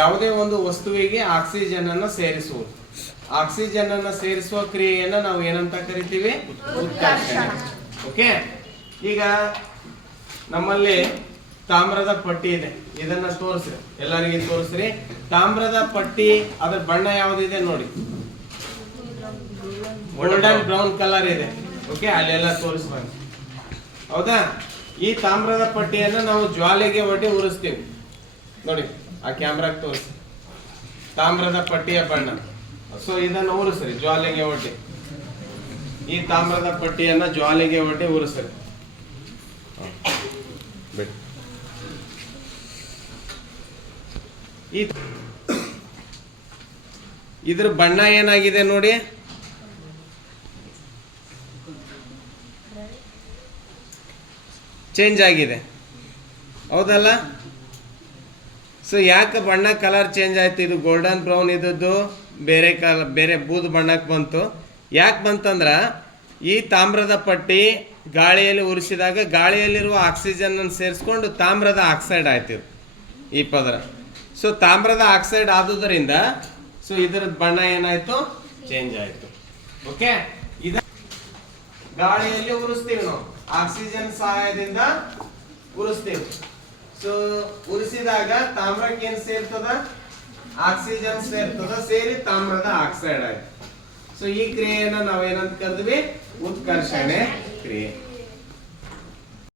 ಯಾವುದೇ ಒಂದು ವಸ್ತುವಿಗೆ ಆಕ್ಸಿಜನ್ ಅನ್ನು ಸೇರಿಸುವುದು. ಆಕ್ಸಿಜನ್ ಅನ್ನು ಸೇರಿಸುವ ಕ್ರಿಯೆಯನ್ನ ನಾವು ಏನಂತ ಕರಿತೀವಿ? ಉತ್ಕರ್ಷಣೆ. ಓಕೆ, ಈಗ ನಮ್ಮಲ್ಲಿ ತಾಮ್ರದ ಪಟ್ಟಿ ಇದೆ, ಇದನ್ನ ತೋರಿಸ್ರಿ, ಎಲ್ಲರಿಗೆ ತೋರಿಸ್ರಿ. ತಾಮ್ರದ ಪಟ್ಟಿ, ಅದ್ರ ಬಣ್ಣ ಯಾವುದಿದೆ ನೋಡಿ, ಗೋಲ್ಡನ್ ಬ್ರೌನ್ ಕಲರ್ ಇದೆ. ಓಕೆ, ಅಲ್ಲೆಲ್ಲ ತೋರಿಸ್ಬಂದು. ಹೌದಾ? ಈ ತಾಮ್ರದ ಪಟ್ಟಿಯನ್ನ ನಾವು ಜ್ವಾಲೆಗೆ ಒಡ್ಡಿ ಉರಿಸ್ತೀವಿ ನೋಡಿ, ಆ ಕ್ಯಾಮ್ರಾಗೆ ತೋರಿಸಿ ತಾಮ್ರದ ಪಟ್ಟಿಯ ಬಣ್ಣ. ಸೊ ಇದನ್ನು ಉರಿಸ್ರಿ ಜ್ವಾಲೆಗೆ ಒಡ್ಡಿ. ಈ ತಾಮ್ರದ ಪಟ್ಟಿಯನ್ನ ಜ್ವಾಲೆಗೆ ಒಡ್ಡಿ ಉರಿಸ್ರಿ. ಇದ್ರ ಬಣ್ಣ ಏನಾಗಿದೆ ನೋಡಿ, ಚೇಂಜ್ ಆಗಿದೆ, ಹೌದಲ್ಲ? ಸೊ ಯಾಕೆ ಬಣ್ಣ ಕಲರ್ ಚೇಂಜ್ ಆಯ್ತು? ಇದು ಗೋಲ್ಡನ್ ಬ್ರೌನ್ ಇದ್ದದ್ದು ಬೇರೆ ಬೇರೆ ಬೂದು ಬಣ್ಣಕ್ಕೆ ಬಂತು. ಯಾಕೆ ಬಂತಂದ್ರ ಈ ತಾಮ್ರದ ಪಟ್ಟಿ ಗಾಳಿಯಲ್ಲಿ ಉರಿಸಿದಾಗ ಗಾಳಿಯಲ್ಲಿರುವ ಆಕ್ಸಿಜನ್ ಅನ್ನು ಸೇರಿಸ್ಕೊಂಡು ತಾಮ್ರದ ಆಕ್ಸೈಡ್ ಆಯ್ತು ಈ ಪದರ. ಸೊ ತಾಮ್ರದ ಆಕ್ಸೈಡ್ ಆದುದರಿಂದ ಸೊ ಇದರ ಬಣ್ಣ ಏನಾಯ್ತು? ಚೇಂಜ್ ಆಯ್ತು. ಓಕೆ, ಇದ ಗಾಳಿಯಲ್ಲಿ ಉರಿಸ್ತೀವಿ ನಾವು, ಆಕ್ಸಿಜನ್ ಸಹಾಯದಿಂದ ಉರಿಸ್ತೀವಿ. ಸೊ ಉರಿಸಿದಾಗ ತಾಮ್ರಕ್ಕೆ ಏನ್ ಸೇರ್ತದ? ಆಕ್ಸಿಜನ್ ಸೇರ್ತದ, ಸೇರಿ ತಾಮ್ರದ ಆಕ್ಸೈಡ್ ಆಯ್ತು. ಸೊ ಈ ಕ್ರಿಯೆಯನ್ನ ನಾವೇನಂತ ಕರೆದ್ವಿ? ಉತ್ಕರ್ಷಣೆ ಕ್ರಿಯೆ.